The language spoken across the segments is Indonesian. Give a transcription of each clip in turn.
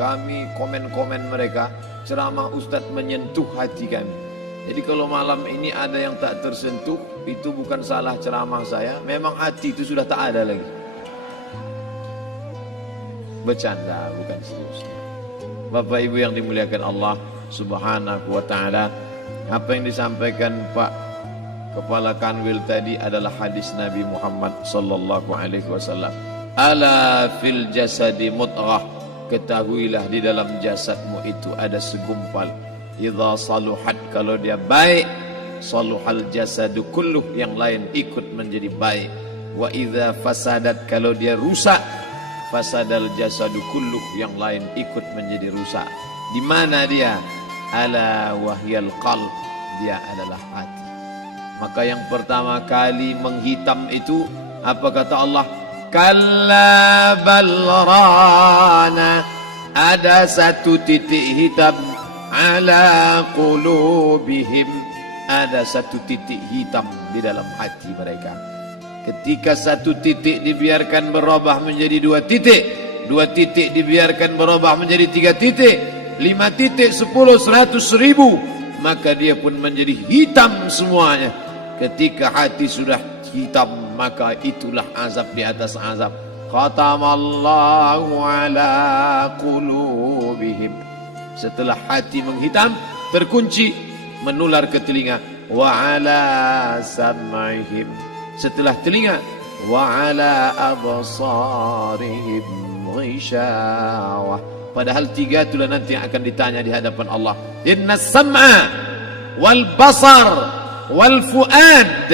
kami, komen-komen mereka, ceramah Ustadz menyentuh hati kami. Jadi kalau malam ini ada yang tak tersentuh, itu bukan salah ceramah saya, memang hati itu sudah tak ada lagi. Bercanda, bukan seriusnya. Bapak Ibu yang dimuliakan Allah Subhanahu wa ta'ala, apa yang disampaikan Pak Kepala Kanwil tadi adalah hadis Nabi Muhammad sallallahu alaihi wasallam. Ala fil jasadi mudghah, ketahuilah di dalam jasadmu itu ada segumpal. Idza saluhat, kalau dia baik, saluhal jasadu kulluh, yang lain ikut menjadi baik. Wa idza fasadat, kalau dia rusak, fasadal jasadu kulluh, yang lain ikut menjadi rusak. Di mana dia? Ala wahyal qalb, dia adalah hati. Maka yang pertama kali menghitam itu apa kata Allah? Kalla bal rana, ada satu titik hitam ala qulubihim, ada satu titik hitam di dalam hati mereka. Ketika satu titik dibiarkan berubah menjadi dua titik dibiarkan berubah menjadi 3 titik, 5 titik, 10, 100, 1000, maka dia pun menjadi hitam semuanya. Ketika hati sudah hitam, maka itulah azab di atas azab. Khatamallahu ala qulubihim. Setelah hati menghitam, terkunci, menular ke telinga. Wa ala sam'ihim. Setelah telinga, wa ala absarihim ghishawah. Padahal 3 itulah nanti yang akan ditanya di hadapan Allah. Inna sam'a wal basar wal fuad.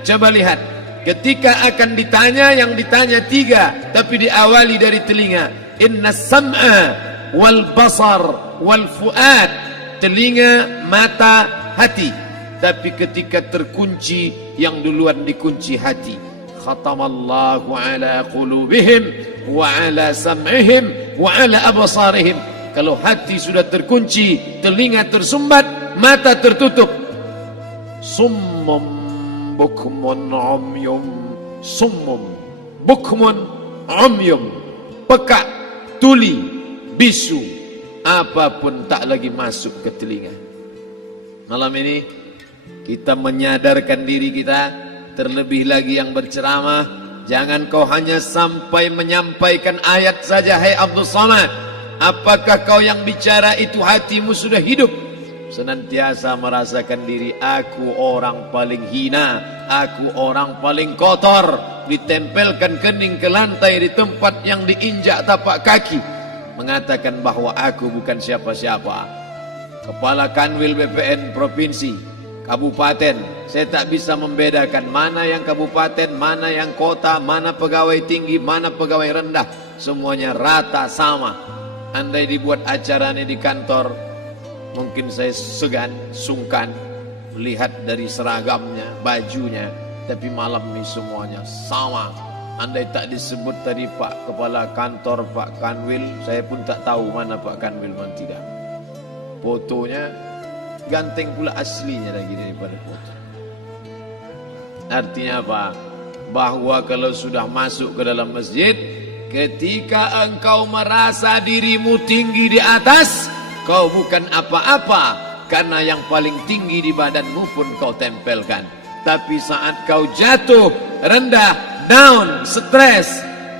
Coba lihat, ketika akan ditanya, yang ditanya 3, tapi diawali dari telinga. Inna sam'a wal basar wal fuad, telinga, mata, hati. Tapi ketika terkunci, yang duluan dikunci hati. Khatamallahu ala qulubihim wa ala sam'ihim wa ala absarihim. Kalau hati sudah terkunci, telinga tersumbat, mata tertutup. Summum bukmun umyum, summum bukmun umyum, pekak, tuli, bisu, apapun tak lagi masuk ke telinga. Malam ini kita menyadarkan diri kita, terlebih lagi yang berceramah, jangan kau hanya sampai menyampaikan ayat saja. Hai Abdul Samad, apakah kau yang bicara itu hatimu sudah hidup? Senantiasa merasakan diri, aku orang paling hina, aku orang paling kotor, ditempelkan kening ke lantai di tempat yang diinjak tapak kaki, mengatakan bahwa aku bukan siapa-siapa. Kepala Kanwil BPN Provinsi, Kabupaten, saya tak bisa membedakan mana yang kabupaten, mana yang kota, mana pegawai tinggi, mana pegawai rendah, semuanya rata sama. Andai dibuat acara ini di kantor, mungkin saya segan, sungkan melihat dari seragamnya, bajunya, tapi malam ini semuanya sama. Andai tak disebut tadi Pak Kepala Kantor, Pak Kanwil, saya pun tak tahu mana Pak Kanwil, mana tidak. Fotonya ganteng pula aslinya lagi daripada foto. Artinya apa? Bahwa kalau sudah masuk ke dalam masjid, ketika engkau merasa dirimu tinggi di atas, kau bukan apa-apa, karena yang paling tinggi di badanmu pun kau tempelkan. Tapi saat kau jatuh, rendah, down, stres,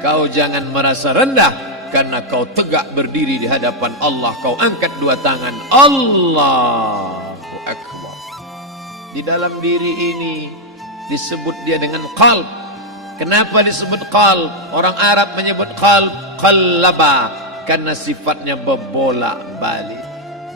kau jangan merasa rendah, karena kau tegak berdiri di hadapan Allah. Kau angkat 2 tangan, Allahu Akbar. Di dalam diri ini disebut dia dengan qalb. Kenapa disebut qalb? Orang Arab menyebut qalb, qallaba, karena sifatnya berbolak-balik.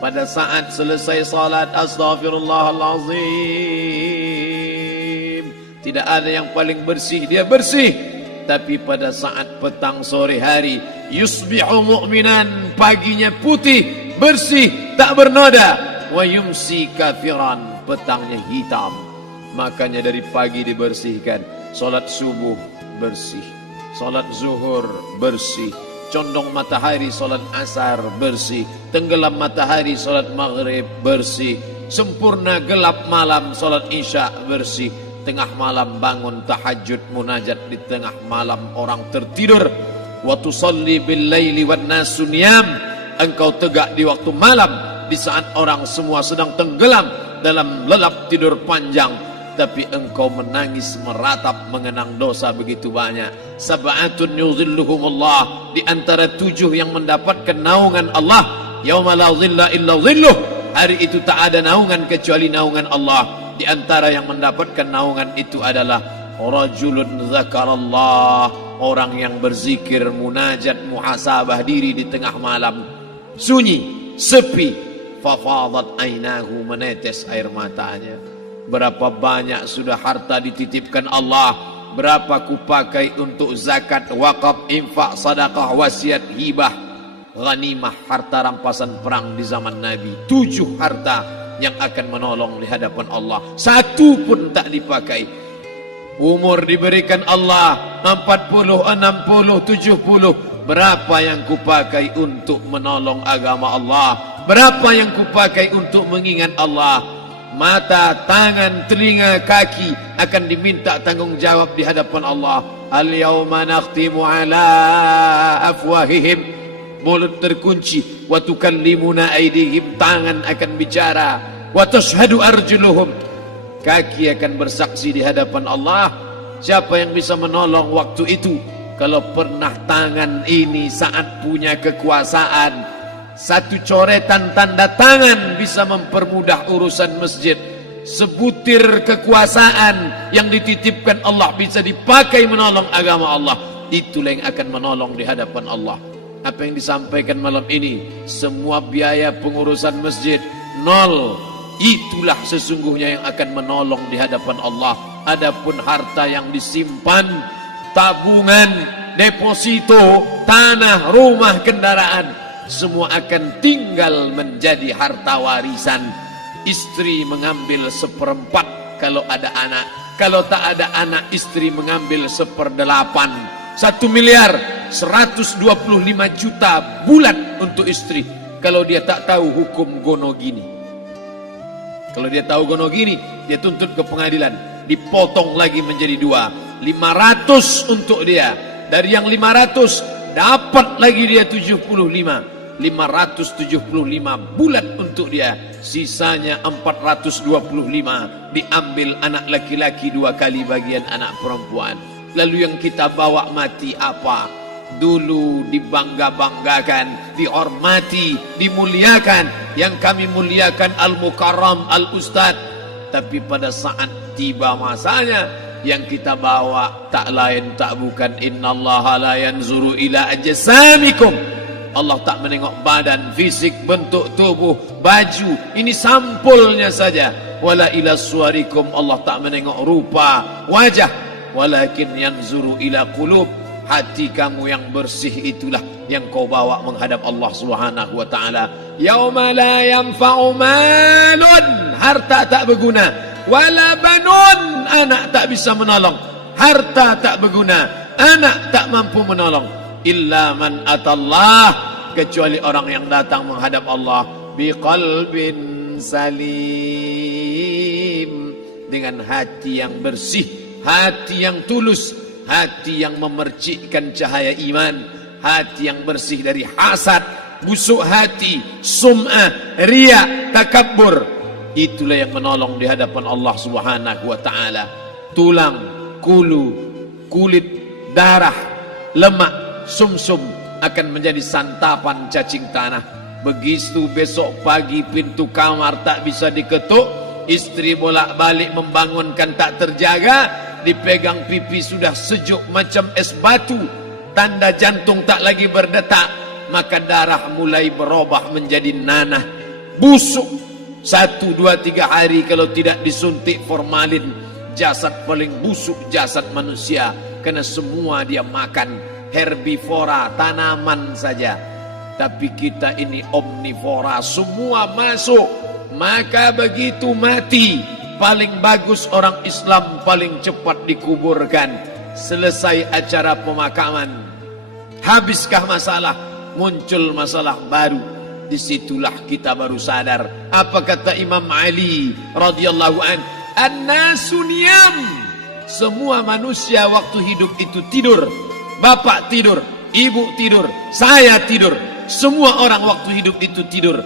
Pada saat selesai salat, astaghfirullahalazim, tidak ada yang paling bersih, dia bersih. Tapi pada saat petang sore hari, yusbihu mu'minan, paginya putih, bersih, tak bernoda. Wa yumsi kafiran, petangnya hitam. Makanya dari pagi dibersihkan. Salat subuh bersih, salat zuhur bersih, condong matahari salat asar bersih, tenggelam matahari salat maghrib bersih, sempurna gelap malam salat isya bersih, tengah malam bangun tahajud munajat, di tengah malam orang tertidur, wa tusalli bil laili wan nasu niyam, engkau tegak di waktu malam, di saat orang semua sedang tenggelam dalam lelap tidur panjang, tapi engkau menangis meratap mengenang dosa begitu banyak. Sab'atun yuzilluhumullah, di antara 7 yang mendapatkan naungan Allah. Yauma la zilla illa zilluh, hari itu tak ada naungan kecuali naungan Allah. Di antara yang mendapatkan naungan itu adalah rajulun zakarallah, orang yang berzikir, munajat, muhasabah diri di tengah malam, sunyi, sepi, fafadat ainahu, menetes air matanya. Berapa banyak sudah harta dititipkan Allah, berapa kupakai untuk zakat, wakaf, infak, sedekah, wasiat, hibah, ghanimah, harta rampasan perang di zaman Nabi. 7 harta yang akan menolong di hadapan Allah, 1 pun tak dipakai. Umur diberikan Allah 40, 60, 70. Berapa yang kupakai untuk menolong agama Allah? Berapa yang kupakai untuk mengingat Allah? Mata, tangan, telinga, kaki akan diminta tanggung jawab di hadapan Allah. Al-yawma nakhtimu ala afwahihim, mulut terkunci, wa tukallimuna aydihim, tangan akan bicara, wa tashhadu arjuluhum, kaki akan bersaksi di hadapan Allah. Siapa yang bisa menolong waktu itu? Kalau pernah tangan ini saat punya kekuasaan, 1 coretan tanda tangan bisa mempermudah urusan masjid. Sebutir kekuasaan yang dititipkan Allah bisa dipakai menolong agama Allah. Itulah yang akan menolong di hadapan Allah. Apa yang disampaikan malam ini, semua biaya pengurusan masjid nol. Itulah sesungguhnya yang akan menolong di hadapan Allah. Adapun harta yang disimpan, tabungan, deposito, tanah, rumah, kendaraan, semua akan tinggal menjadi harta warisan. Istri mengambil 1/4 kalau ada anak. Kalau tak ada anak, istri mengambil 1/8. 1 miliar 125 juta bulan untuk istri. Kalau dia tak tahu hukum gonogini. Kalau dia tahu gonogini, dia tuntut ke pengadilan, dipotong lagi menjadi 2, 500 untuk dia. Dari yang 500 dapat lagi dia 75, 575 bulan untuk dia. Sisanya 425 diambil anak laki-laki 2 kali bagian anak perempuan. Lalu yang kita bawa mati apa? Dulu dibangga-banggakan, dihormati, dimuliakan. Yang kami muliakan al-mukarram, al-ustad. Tapi pada saat tiba masanya, yang kita bawa tak lain tak bukan, innallaha la yanzuru ila ajsamikum. Allah tak menengok badan, fisik, bentuk tubuh, baju. Ini sampulnya saja. Wala ila suwarikum, Allah tak menengok rupa, wajah. Walakin yanzuru ila qulub. Hati kamu yang bersih itulah yang kau bawa menghadap Allah Subhanahu wa taala. Yauma la yanfa'u malun, harta tak berguna, wala banun, anak tak bisa menolong. Harta tak berguna, anak tak mampu menolong. Illa man atallah, kecuali orang yang datang menghadap Allah biqalbin salim, dengan hati yang bersih, hati yang tulus, hati yang memercikkan cahaya iman, hati yang bersih dari hasad, busuk hati, sum'ah, riya, takabbur. Itulah yang menolong di hadapan Allah Subhanahu wa taala. Tulang, kulu, kulit, darah, lemak, sumsum akan menjadi santapan cacing tanah. Begitu besok pagi pintu kamar tak bisa diketuk, istri bolak-balik membangunkan tak terjaga, dipegang pipi sudah sejuk macam es batu, tanda jantung tak lagi berdetak, maka darah mulai berubah menjadi nanah, busuk. 1, 2, 3 hari kalau tidak disuntik formalin, jasad paling busuk jasad manusia, karena semua dia makan herbivora, tanaman saja. Tapi kita ini omnivora, semua masuk. Maka begitu mati, paling bagus orang Islam paling cepat dikuburkan. Selesai acara pemakaman, habiskah masalah, muncul masalah baru. Disitulah kita baru sadar. Apa kata Imam Ali radhiyallahu an? An-nasu niyam. Semua manusia waktu hidup itu tidur. Bapak tidur, ibu tidur, saya tidur. semua orang waktu hidup itu tidur.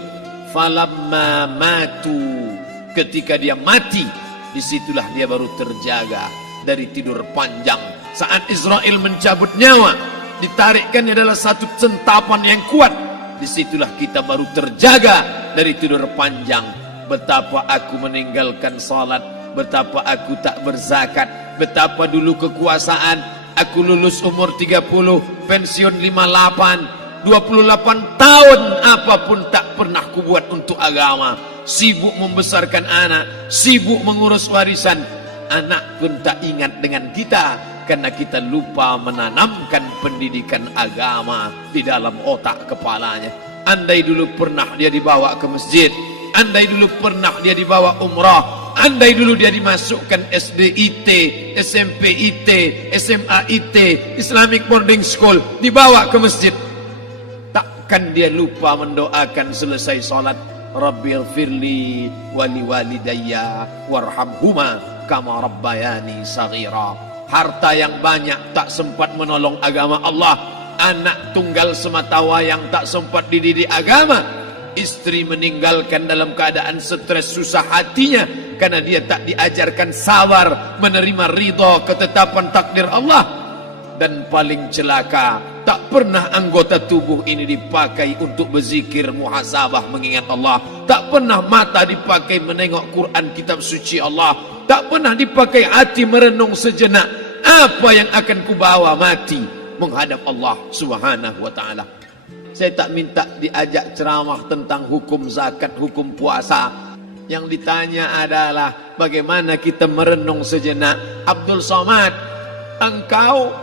Falamma matu, ketika dia mati, disitulah dia baru terjaga dari tidur panjang. Saat Israel mencabut nyawa, ditarikkannya adalah satu centapan yang kuat. Disitulah kita baru terjaga dari tidur panjang. Betapa aku meninggalkan salat, betapa aku tak berzakat, betapa dulu kekuasaan. Aku lulus umur 30, pensiun 58, 28 tahun apapun tak pernah kubuat untuk agama. Sibuk membesarkan anak, sibuk mengurus warisan. Anak pun tak ingat dengan kita karena kita lupa menanamkan pendidikan agama di dalam otak kepalanya. Andai dulu pernah dia dibawa ke masjid, andai dulu pernah dia dibawa umrah, andai dulu dia dimasukkan SD IT, SMP IT, SMA IT, Islamic Boarding School, dibawa ke masjid, takkan dia lupa mendoakan selesai salat, Rabbighfirli wali walidayya warhamhuma kama rabbayani saghira. Harta yang banyak tak sempat menolong agama Allah. Anak tunggal semata wayang tak sempat dididik agama. Istri meninggalkan dalam keadaan stres susah hatinya karena dia tak diajarkan sabar menerima ridha ketetapan takdir Allah. Dan paling celaka, tak pernah anggota tubuh ini dipakai untuk berzikir, muhasabah, mengingat Allah. Tak pernah mata dipakai menengok Quran, kitab suci Allah. Tak pernah dipakai hati merenung sejenak, apa yang akan kubawa mati menghadap Allah Subhanahu wa ta'ala. Saya tak minta diajak ceramah tentang hukum zakat, hukum puasa. Yang ditanya adalah bagaimana kita merenung sejenak. Abdul Somad, engkau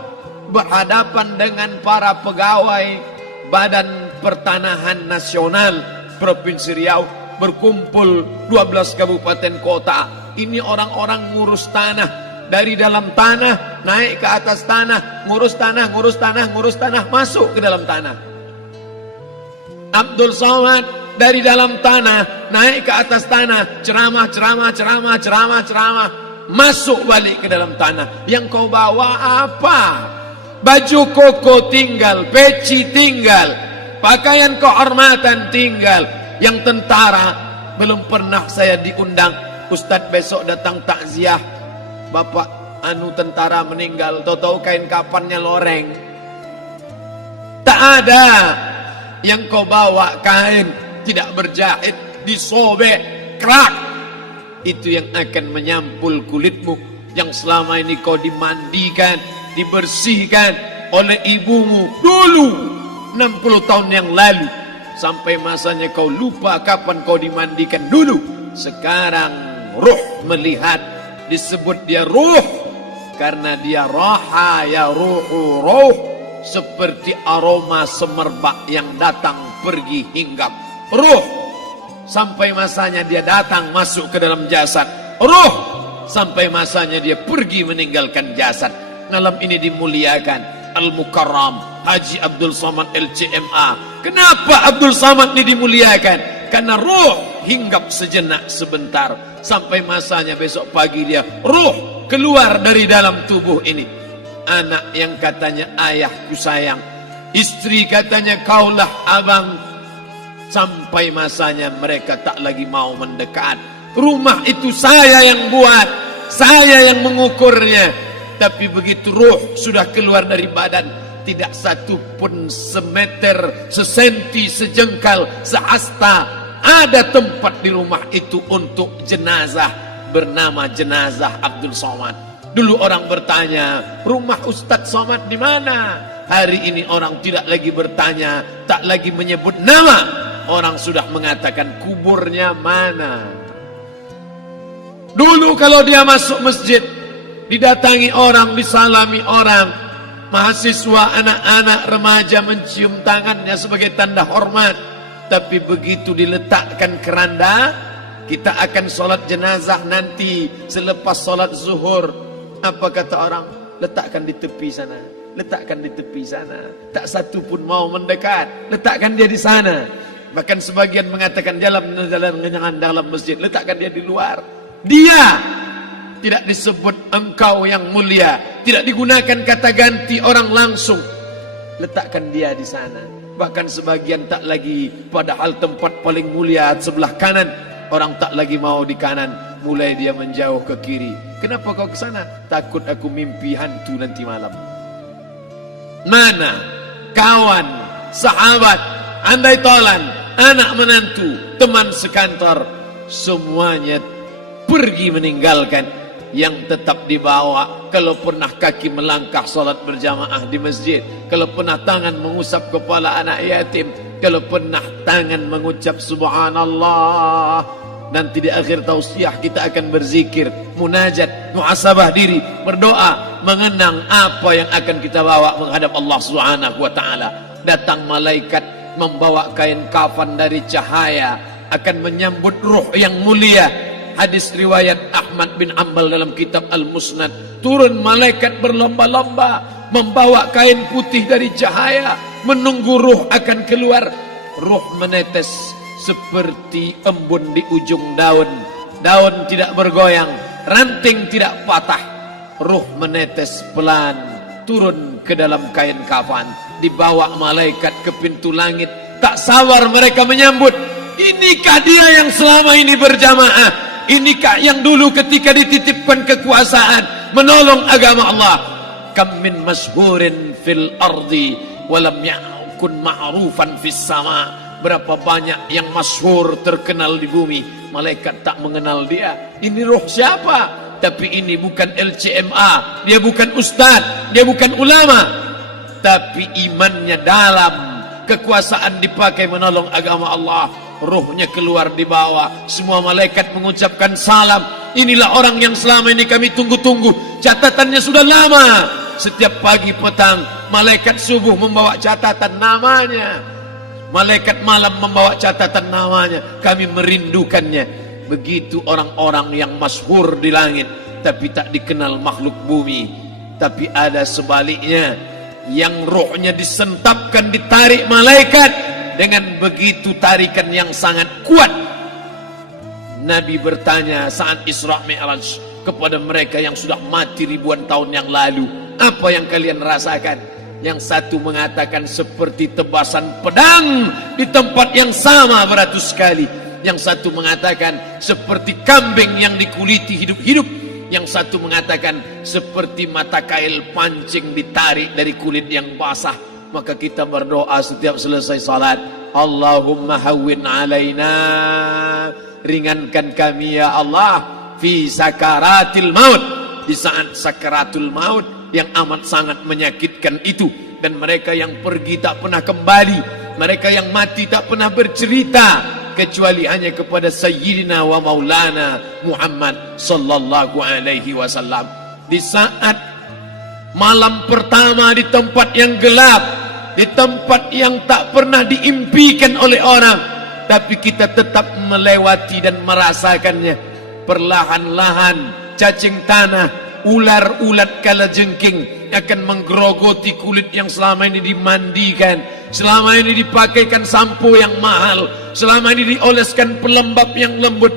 berhadapan dengan para pegawai Badan Pertanahan Nasional Provinsi Riau, berkumpul 12 kabupaten kota. Ini orang-orang ngurus tanah, dari dalam tanah naik ke atas tanah, ngurus tanah, ngurus tanah, ngurus tanah, masuk ke dalam tanah. Abdul Somad dari dalam tanah naik ke atas tanah, ceramah, ceramah, ceramah, ceramah, ceramah, masuk balik ke dalam tanah. Yang kau bawa apa? Baju koko tinggal, peci tinggal, pakaian kehormatan tinggal. Yang tentara belum pernah saya diundang. Ustadz besok datang takziah, bapak anu tentara meninggal, tahu-tahu kain kapannya loreng. Tak ada. Yang kau bawa kain tidak berjahit, disobek, kerak. Itu yang akan menyampul kulitmu yang selama ini kau dimandikan, dibersihkan oleh ibumu dulu 60 tahun yang lalu, sampai masanya kau lupa kapan kau dimandikan dulu. Sekarang ruh melihat, disebut dia ruh karena dia raha ya ruhu ruh, seperti aroma semerbak yang datang pergi hinggap. Ruh sampai masanya dia datang masuk ke dalam jasad, ruh sampai masanya dia pergi meninggalkan jasad. Malam ini dimuliakan Al-Mukarram Haji Abdul Somad LCMA. Kenapa Abdul Somad ini dimuliakan? Karena ruh hinggap sejenak sebentar, sampai masanya besok pagi dia ruh keluar dari dalam tubuh ini. Anak yang katanya ayahku sayang, istri katanya kaulah abang, sampai masanya mereka tak lagi mau mendekat. Rumah itu saya yang buat, saya yang mengukurnya. Tapi begitu ruh sudah keluar dari badan, tidak satu pun semeter, sesenti, sejengkal, sehasta ada tempat di rumah itu untuk jenazah bernama jenazah Abdul Somad. Dulu orang bertanya, rumah Ustadz Somad di mana? Hari ini orang tidak lagi bertanya, tak lagi menyebut nama. Orang sudah mengatakan kuburnya mana. Dulu kalau dia masuk masjid, didatangi orang, disalami orang, mahasiswa, anak-anak, remaja mencium tangannya sebagai tanda hormat. Tapi begitu diletakkan keranda, kita akan sholat jenazah nanti selepas sholat zuhur. Apa kata orang? Letakkan di tepi sana, letakkan di tepi sana. Tak satu pun mau mendekat, letakkan dia di sana. Bahkan sebagian mengatakan dalam masjid, letakkan dia di luar. Dia tidak disebut engkau yang mulia, tidak digunakan kata ganti orang langsung. Letakkan dia di sana. Bahkan sebagian tak lagi, padahal tempat paling mulia sebelah kanan, orang tak lagi mau di kanan, mulai dia menjauh ke kiri. Kenapa kau ke sana? Takut aku mimpi hantu nanti malam. Mana kawan, sahabat, andai tolan, anak menantu, teman sekantor, semuanya pergi meninggalkan. Yang tetap dibawa, kalau pernah kaki melangkah salat berjamaah di masjid, kalau pernah tangan mengusap kepala anak yatim, kalau pernah tangan mengucap subhanallah. Nanti di akhir tausiah kita akan berzikir, munajat, muhasabah diri, berdoa, mengenang apa yang akan kita bawa menghadap Allah Subhanahu wa taala. Datang malaikat membawa kain kafan dari cahaya, akan menyambut ruh yang mulia. Hadis riwayat Ahmad bin Ambal dalam kitab Al-Musnad, turun malaikat berlomba-lomba membawa kain putih dari cahaya, menunggu ruh akan keluar. Ruh menetes seperti embun di ujung daun. Daun tidak bergoyang, ranting tidak patah. Ruh menetes pelan turun ke dalam kain kafan, dibawa malaikat ke pintu langit. Tak sabar mereka menyambut. Inikah dia yang selama ini berjamaah? Inikah yang dulu ketika dititipkan kekuasaan menolong agama Allah? Kam min masyhurin fil ardi walam yakun ma'rufan fis sama. Berapa banyak yang masyhur terkenal di bumi, malaikat tak mengenal dia. Ini roh siapa? Tapi ini bukan LCMA, dia bukan ustaz, dia bukan ulama, tapi imannya dalam. Kekuasaan dipakai menolong agama Allah. Ruhnya keluar di bawah, semua malaikat mengucapkan salam. Inilah orang yang selama ini kami tunggu-tunggu, catatannya sudah lama. Setiap pagi petang malaikat subuh membawa catatan namanya, malaikat malam membawa catatan namanya. Kami merindukannya. Begitu orang-orang yang masyhur di langit tapi tak dikenal makhluk bumi. Tapi ada sebaliknya, yang rohnya disentapkan, ditarik malaikat dengan begitu tarikan yang sangat kuat. Nabi bertanya saat Isra Mi'raj kepada mereka yang sudah mati ribuan tahun yang lalu, apa yang kalian rasakan? Yang satu mengatakan seperti tebasan pedang di tempat yang sama beratus kali. Yang satu mengatakan seperti kambing yang dikuliti hidup-hidup. Yang satu mengatakan seperti mata kail pancing ditarik dari kulit yang basah. Maka kita berdoa setiap selesai salat, Allahumma hawwin alaina, ringankan kami ya Allah, fi sakaratil maut, di saat sakaratul maut yang amat sangat menyakitkan itu. Dan mereka yang pergi tak pernah kembali, mereka yang mati tak pernah bercerita, kecuali hanya kepada Sayyidina wa Maulana Muhammad sallallahu alaihi wasallam. Di saat malam pertama di tempat yang gelap, di tempat yang tak pernah diimpikan oleh orang, tapi kita tetap melewati dan merasakannya. Perlahan-lahan cacing tanah, ular-ulat kalajengking akan menggerogoti kulit yang selama ini dimandikan, selama ini dipakaikan sampo yang mahal, selama ini dioleskan pelembab yang lembut.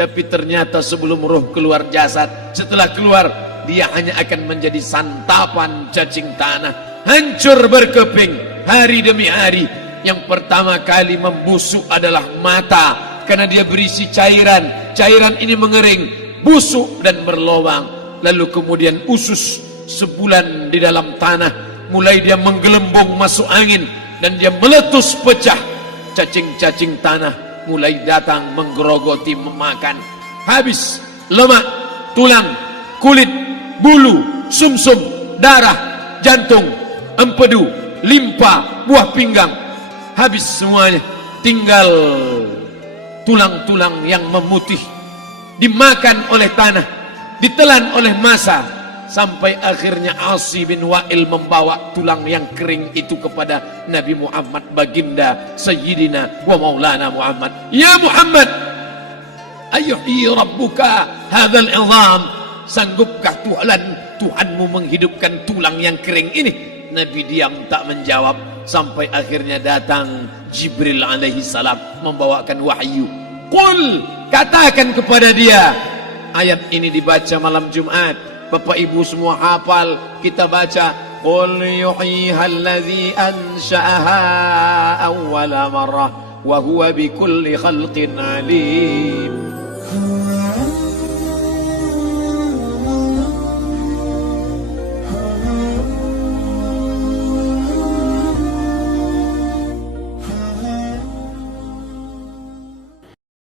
Tapi ternyata sebelum roh keluar jasad, setelah keluar dia hanya akan menjadi santapan cacing tanah. Hancur berkeping hari demi hari. Yang pertama kali membusuk adalah mata, karena dia berisi cairan. Cairan ini mengering, busuk dan berlubang. Lalu kemudian usus sebulan di dalam tanah, mulai dia menggelembung masuk angin dan dia meletus pecah. Cacing-cacing tanah mulai datang menggerogoti, memakan. Habis lemak, tulang, kulit, bulu, sumsum, darah, jantung, empedu, limpa, buah pinggang, habis semuanya. Tinggal tulang-tulang yang memutih, dimakan oleh tanah, ditelan oleh massa, sampai akhirnya Asi bin Wa'il membawa tulang yang kering itu kepada Nabi Muhammad, baginda Sayyidina wa Maulana Muhammad. Ya Muhammad, ayuhi rabbuka hadzal izam, sanggupkah Tuhanmu menghidupkan tulang yang kering ini? Nabi diam tak menjawab, sampai akhirnya datang Jibril alaihi salam membawakan wahyu. Qul, katakan kepada dia. Ayat ini dibaca malam Jumat, Bapak Ibu semua hafal, kita baca قل يحييها الذي أنشأها أول مرة وهو بكل خلق عليم.